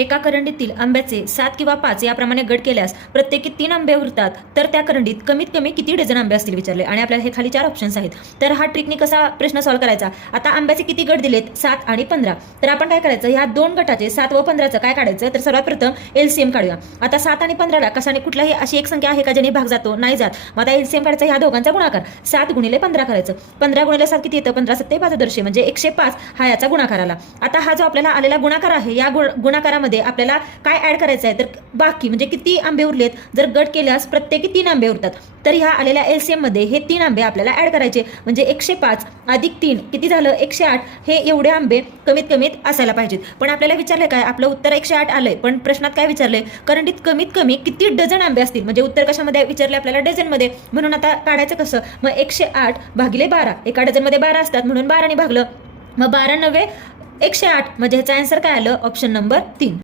एका करंडीतील आंब्याचे 7 किंवा 5 याप्रमाणे गट केल्यास प्रत्येकी 3 आंबे उरतात, तर त्या करंडीत कमीत कमी किती डझन आंबे असतील विचारले. आणि आपल्याला हे खाली 4 ऑप्शन्स आहेत. तर हा ट्रिकनी कसा प्रश्न सॉल्व्ह करायचा. आता आंब्याचे किती गट दिलेत, 7 आणि 15. तर आपण काय करायचं, ह्या 2 गटाचे 7 व 15चं काय काढायचं. तर सर्वात प्रथम एलसीएम काढूया. आता 7 आणि 15ला कशाने कुठलाही अशी एक संख्या आहे का ज्याने भाग जातो, नाही जात. मग आता एलसीएम काढायचा, ह्या दोघांचा गुणाकार 7 गुणिले 15 करायचं. 15 गुणिले 7 किती येतं, 15 7 5 म्हणजे 105 हा याचा गुणाकार आला. आता हा जो आपल्याला आलेला गुणाकार आहे, या गुणाकारामध्ये आपल्याला काय ऍड करायचं आहे, तर बाकी म्हणजे किती आंबे उरलेत. जर गट केल्यास प्रत्येकी 3 आंबे उरतात. तर ह्या आलेल्या एलसीएम मध्ये हे 3 आंबे आपल्याला ऍड करायचे. म्हणजे 105 अधिक 3 किती झालं, 108. हे एवढे आंबे कमीत कमीत असायला पाहिजेत. पण आपल्याला विचारले काय, आपलं उत्तर 108 आलंय, पण प्रश्नात काय विचारले, करंडीत कमीत कमी किती डझन आंबे असतील. म्हणजे उत्तर कशामध्ये विचारले आपल्याला, डझन मध्ये. म्हणून आता काढायचं कसं, मग 108 भागिले 12. एका डझन मध्ये 12 असतात म्हणून 12 ने भागलं. मग 12 9 108. म्हणजे ह्याचा आन्सर काय आलं, ऑप्शन नंबर 3.